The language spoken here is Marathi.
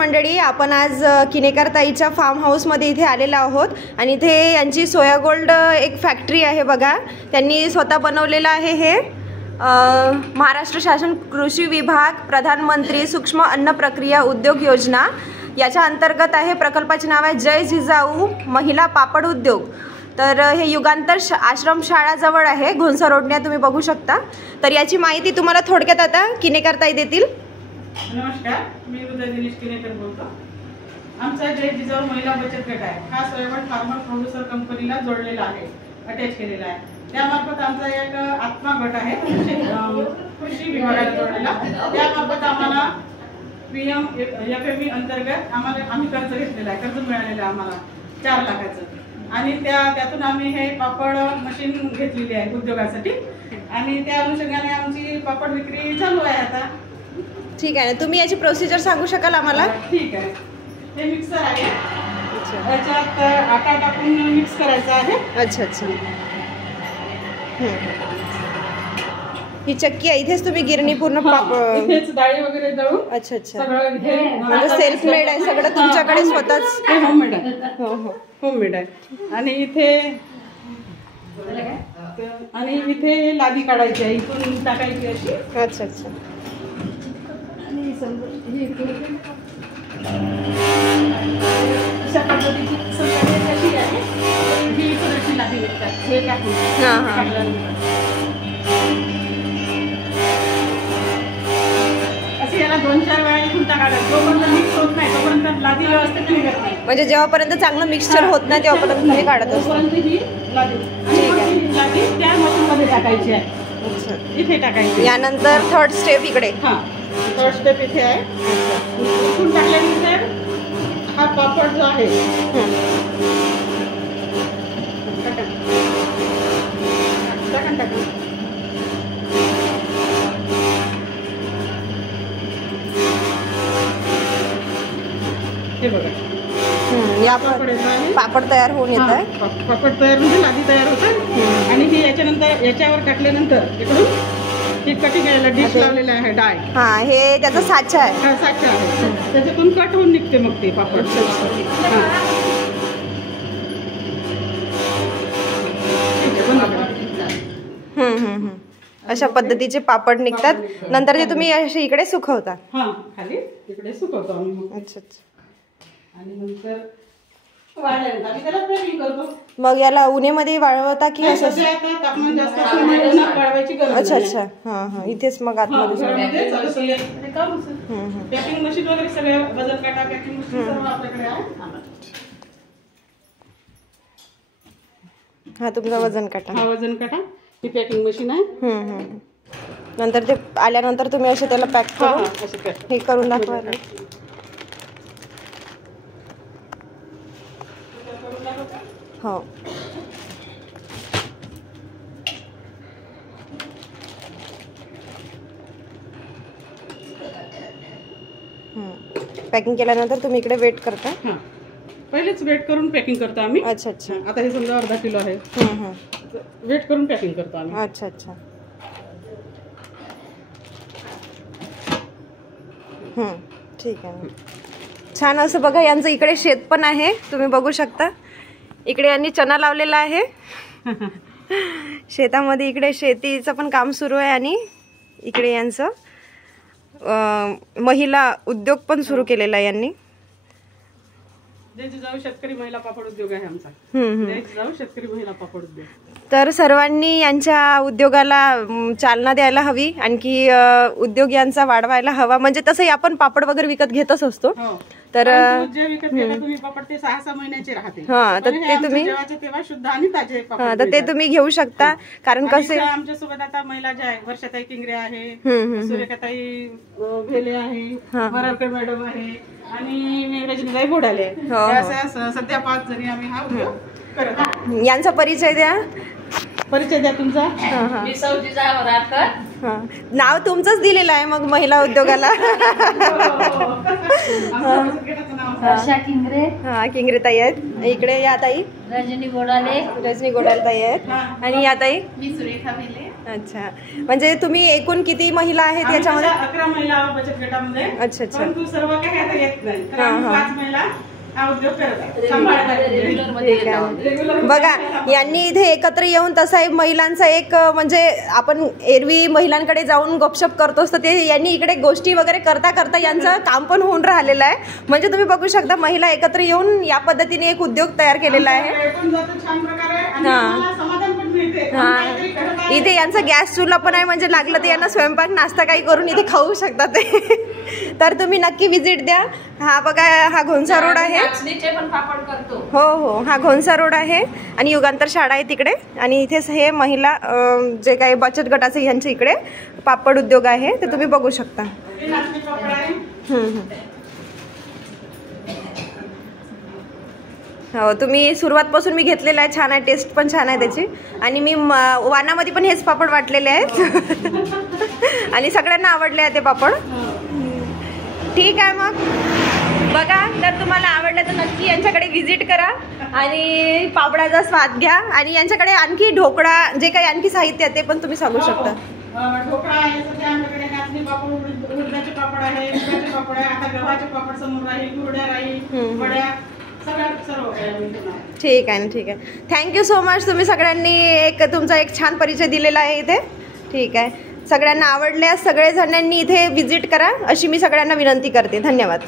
मंडळी, आपण आज किनेकर ताईच्या फार्म हाऊसमध्ये इथे आलेलो आहोत आणि इथे यांची सोया गोल्ड एक फॅक्टरी आहे बघा. त्यांनी स्वतः बनवलेलं आहे हे. महाराष्ट्र शासन कृषी विभाग प्रधानमंत्री सूक्ष्म अन्न प्रक्रिया उद्योग योजना याच्या अंतर्गत आहे. प्रकल्पाचे नाव आहे जय जिजाऊ महिला पापड उद्योग. तर हे युगांतर आश्रम शाळाजवळ आहे, घोणसा रोडने तुम्ही बघू शकता. तर याची माहिती तुम्हाला थोडक्यात आता किनेकर ताई देतील. नमस्कार, मी उदय दिनेश किनेकर बोलतो. आमचा जय जिजाऊ महिला बचत गट आहे. हा स्वयंभर फार्मर प्रोड्युसर कंपनीला जोडलेला आहे, अटॅच केलेला आहे. त्यामार्फत आमचा एक आत्मा गट आहे कृषी विभागाला जोडलेला. त्यामार्फत आम्हाला PM FME अंतर्गत आम्ही कर्ज घेतलेला आहे. कर्ज मिळालेलं आहे आम्हाला 4 लाखाचं. आणि त्यातून आम्ही हे पापड मशीन घेतलेली आहे उद्योगासाठी आणि त्या अनुषंगाने आमची पापड विक्री चालू आहे आता. ठीक आहे ना, तुम्ही याची प्रोसिजर सांगू शकाल आम्हाला? ठीक आहे. हे मिक्सर आहे, याच्यात आटा टाकून मिक्स करायचा आहे. अच्छा अच्छा. ही चक्की आहे, इथेच तुम्ही गिरणी पूर्ण इथेच डाळी वगैरे दळून. अच्छा अच्छा. सगळं हे म्हणजे सेल्फ मेड आहे सगळं तुमच्याकडे स्वतःच? होममेड आहे. हो हो होममेड आहे. आणि इथे लादी काढायची आहे, इथून टाकायची अशी. अच्छा अच्छा. अशा पद्धतीची कशी आहे ही थोडीशी लादी घेतात. हे टाकून असे याला 2-4 वेळा इथून टाकायचं. जोपर्यंत मिक्स होत नाही तोपर्यंत लादी व्यवस्थित निघत नाही. म्हणजे जेव्हापर्यंत चांगलं मिक्सचर होत नाही तेव्हापर्यंत तुम्ही काढत असता. ही लादी लादी त्या मशीनमध्ये टाकायची आहे. इथे टाकायची. यानंतर थर्ड स्टेप इकडे. हां, थर्ड स्टेप इथे आहे. इथून टाकल्यानंतर हा पापड जो आहे हे बघा, या पापड तयार होऊन येत आहे. पापड तयार म्हणजे लादी तयार होतात. आणि हे याच्यानंतर याच्यावर टाकल्यानंतर इकडून हे कटिंग करायला डिश लावलेला आहे डाळ. हा, हे त्याचा साचा आहे. हा साचा आहे, त्याच्यातून कट होऊन निघते मग ते पापड. अशा पद्धतीचे पापड निघतात. नंतर ते तुम्ही असे इकडे सुकवता? हा, खाली इकडे सुकवतो आम्ही. अच्छा अच्छा. आणि नंतर मग याला उन्हेमध्ये वाळवता की असं? तापमान जास्त असल्यामुळे वाळवायची गरज नाही. अच्छा अच्छा. हा हा, इथेच मग आतमध्ये पॅकिंग मशीन वगैरे सगळं वजन काटा पॅकिंग मशीन सर्व आपल्याकडे आहे. हा, तुमचा वजन काटा. हा वजन काटा, ही पॅकिंग मशीन आहे. नंतर ते आल्यानंतर तुम्ही असे त्याला पॅक करून हे करून दाखवायला. हो, पॅकिंग केल्यानंतर तुम्ही इकडे वेट करता? पहिलेच वेट करून पॅकिंग करतो आम्ही. अच्छा अच्छा. आता हे समजा अर्धा किलो आहे, वेट करून पॅकिंग करतो आम्ही. अच्छा अच्छा. ठीक आहे. छान असं बघा, यांचं इकडे शेत पण आहे, तुम्ही बघू शकता. इकडे यांनी चना लावलेला आहे शेतामध्ये. इकडे शेतीचं पण काम सुरू आहे आणि इकडे यांचं महिला उद्योग पण सुरू केलेला आहे यांनी. जय जिजाऊ शेतकरी महिला पापड उद्योग आहे आमचा. जय जिजाऊ शेतकरी महिला पापड उद्योग. तर सर्वांनी यांच्या उद्योगाला चालना द्यायला हवी, आणखी उद्योग यांचा वाढवायला हवा. म्हणजे तसंही आपण पापड वगैरे विकत घेतच असतो. तर जे विकत घेता तुम्ही पापड ते 6-6 महिन्याचे राहते. हा, तर ते तुम्ही तेव्हा शुद्ध आणि ताजे पापड. हा, तर ते तुम्ही घेऊ शकता. कारण कसे आमच्या सोबत आता महिला ज्या आहे, वर्षाताई किंगरे आहे, सुरेखाताई भेले आहे, मरारकर मॅडम आहे आणि मी रजनीताई बोडाले आहे. सध्या 5 जणी आम्ही हा उद्योग करत आहोत. यांचा परिचय द्या. परिचय द्या तुमचा. नाव तुमचंच दिलेलं आहे मग महिला उद्योगाला. किंगरे ताई आहेत. इकडे या ताई, रजनी गोडाले ताई आहेत. आणि या ताई, मी सुरेखा भेले. अच्छा, म्हणजे तुम्ही एकूण किती महिला आहेत याच्यामध्ये? 11 महिला बचत गटामध्ये. अच्छा अच्छा. परंतु सर्व काही आता येत नाही, तर आम्ही 5 महिला हा उद्योग करत आहे, बघा यांनी इथे एकत्र येऊन तसा एक महिलांचा एक म्हणजे आपण एरवी महिलांकडे जाऊन गपशप करतो असतो ते यांनी इकडे गोष्टी वगैरे करता करता यांचं काम पण होऊन राहिलेलं आहे. म्हणजे तुम्ही बघू शकता महिला एकत्र येऊन या पद्धतीने एक उद्योग तयार केलेला आहे. इथे यांचा गॅस चुला पण आहे, म्हणजे लागलं तर यांना स्वयंपाक नाश्ता काही करून इथे खाऊ शकतात ते. तर तुम्ही नक्की विजिट द्या. हा बघा हा घोणसा रोड आहे. पण पापड करतो. हो हो, हा घोणसा रोड आहे आणि युगांतर शाळा आहे तिकडे, आणि इथेच हे महिला जे काही बचत गटाचे यांचे इकडे पापड उद्योग आहे ते तुम्ही बघू शकता. हो, तुम्ही सुरुवातपासून मी घेतलेला आहे, छान आहे, टेस्ट पण छान आहे त्याची. आणि मी वानामध्ये पण हेच पापड वाटलेले आहेत आणि सगळ्यांना आवडले आहे ते पापड. ठीक आहे, मग बघा जर तुम्हाला आवडलं तर नक्की यांच्याकडे व्हिजिट करा आणि पापडाचा स्वाद घ्या. आणि यांच्याकडे आणखी ढोकळा जे काही आणखी साहित्य आहे ते पण तुम्ही सांगू शकता. ढोकळा आहे सध्या आमच्याकडे, नाचणी पापड, उडदाचे पापड आहे, मुगाचे पापड आहे, आता गव्हाचे पापड समोर राहील, कुरड्या राहील, वड्या, सर्व ठीक आहे ना. ठीक आहे, थँक्यू सो मच. तुम्ही सगळ्यांनी एक तुमचा एक छान परिचय दिलेला आहे इथे. ठीक आहे, सगळ्यांना आवडल्यास सगळेजणांनी इथे व्हिजिट करा अशी मी सगळ्यांना विनंती करते. धन्यवाद.